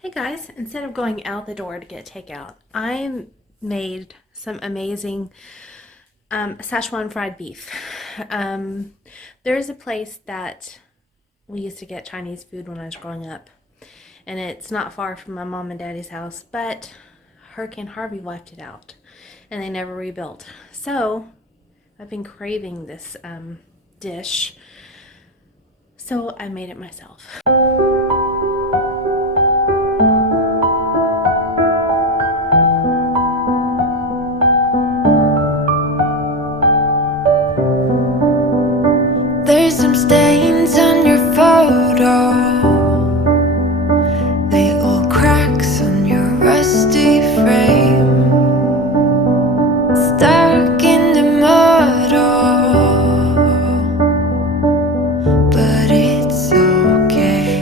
Hey guys, instead of going out the door to get takeout, I made some amazing Szechuan fried beef. Um, there's a place that we used to get Chinese food when I was growing up, and it's not far from my mom and daddy's house, but Hurricane Harvey wiped it out, and they never rebuilt. So I've been craving this dish, so I made it myself. There's some stains on your photo, little cracks on your rusty frame, stuck in the mud, oh, but it's okay.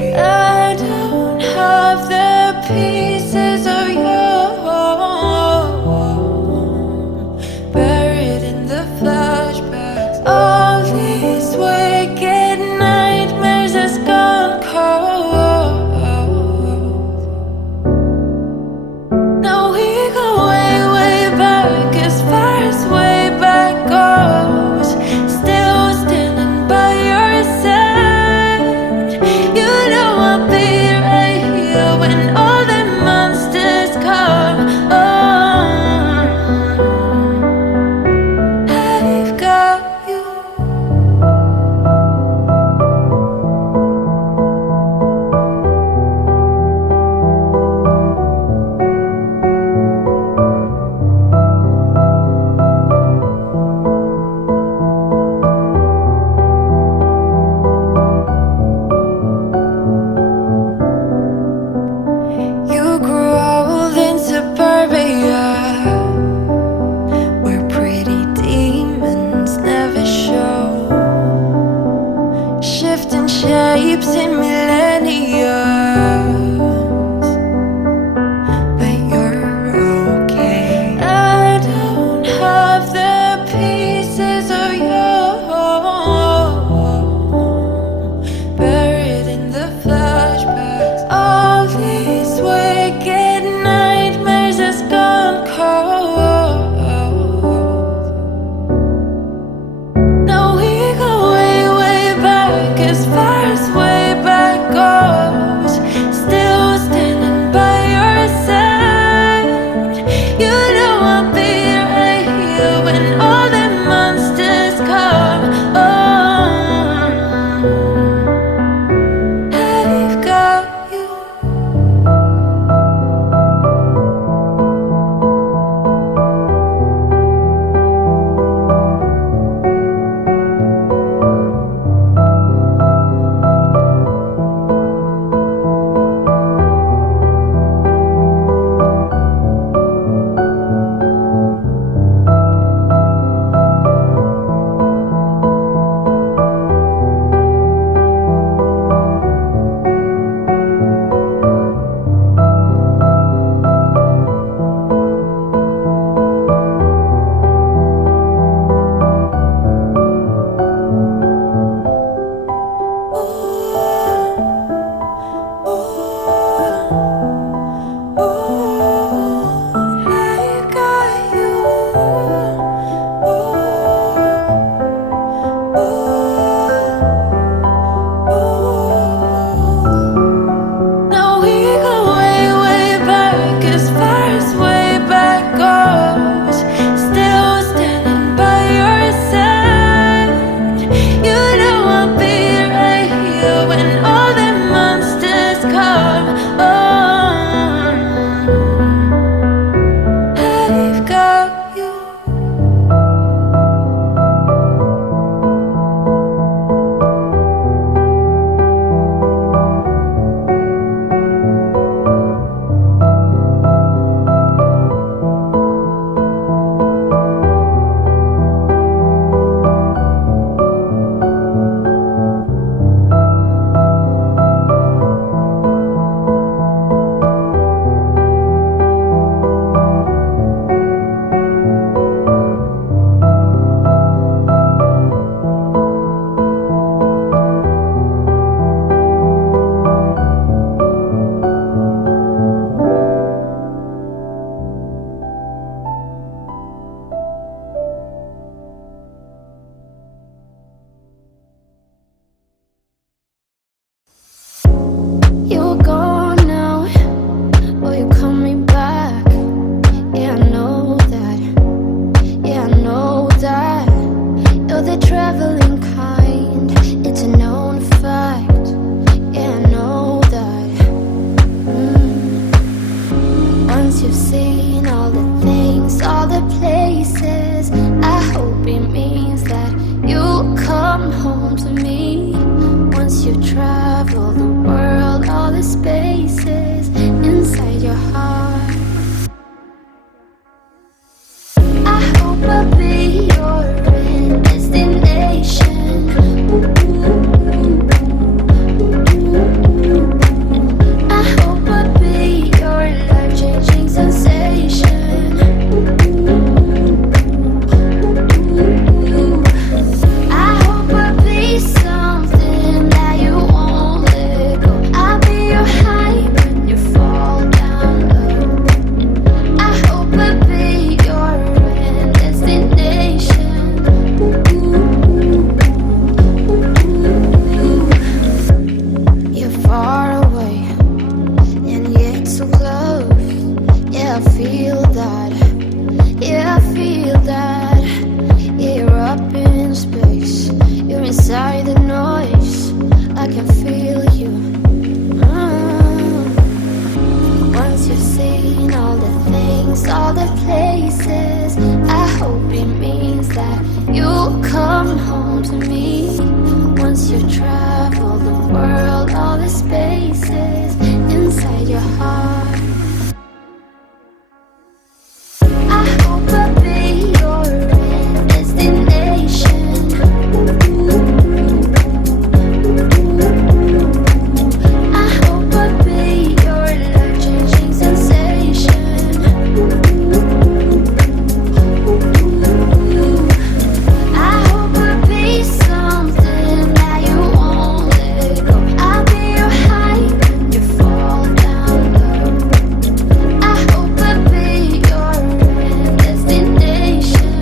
as you travel the world, all the spaces inside your heart. I hope I'll be your destination. I hope I'll be your life-changing sensation. I hope I'll be something that you won't let go. I'll be your high when you fall down low. I hope I'll be your destination.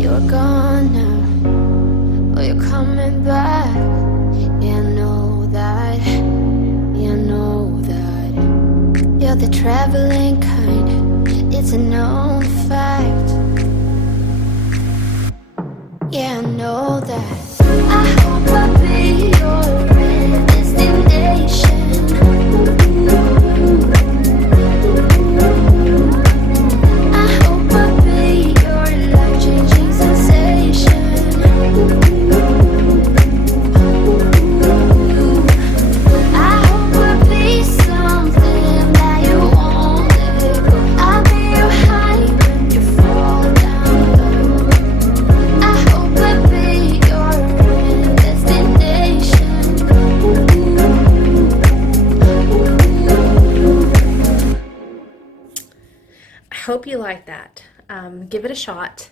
You're gone now, or you're coming back. Yeah, I know that. Yeah, I know that. You're the traveling kind, it's a known fact. Yeah, I know that. I hope I'll be your destination. I hope I'll be your life-changing sensation. I hope I'll be something that you won't let go. I'll be your high when you fall down low. I hope I'll be your destination. I hope you like that. Give it a shot.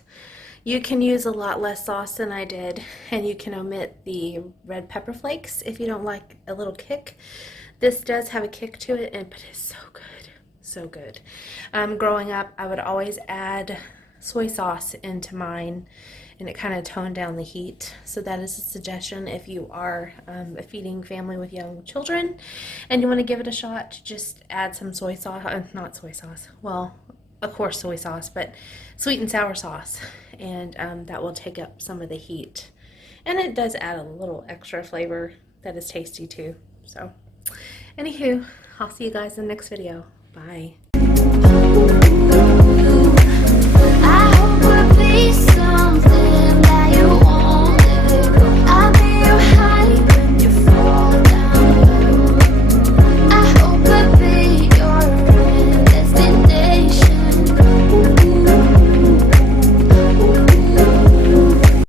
You can use a lot less sauce than I did, and you can omit the red pepper flakes if you don't like a little kick. This does have a kick to it, but it's so good, so good. Growing up, I would always add soy sauce into mine, and it kind of toned down the heat. So that is a suggestion if you are a feeding family with young children and you want to give it a shot. Just add some soy sauce, not soy sauce, well, of course soy sauce, but sweet and sour sauce, and that will take up some of the heat, and it does add a little extra flavor that is tasty too. So anywho, I'll see you guys in the next video. Bye.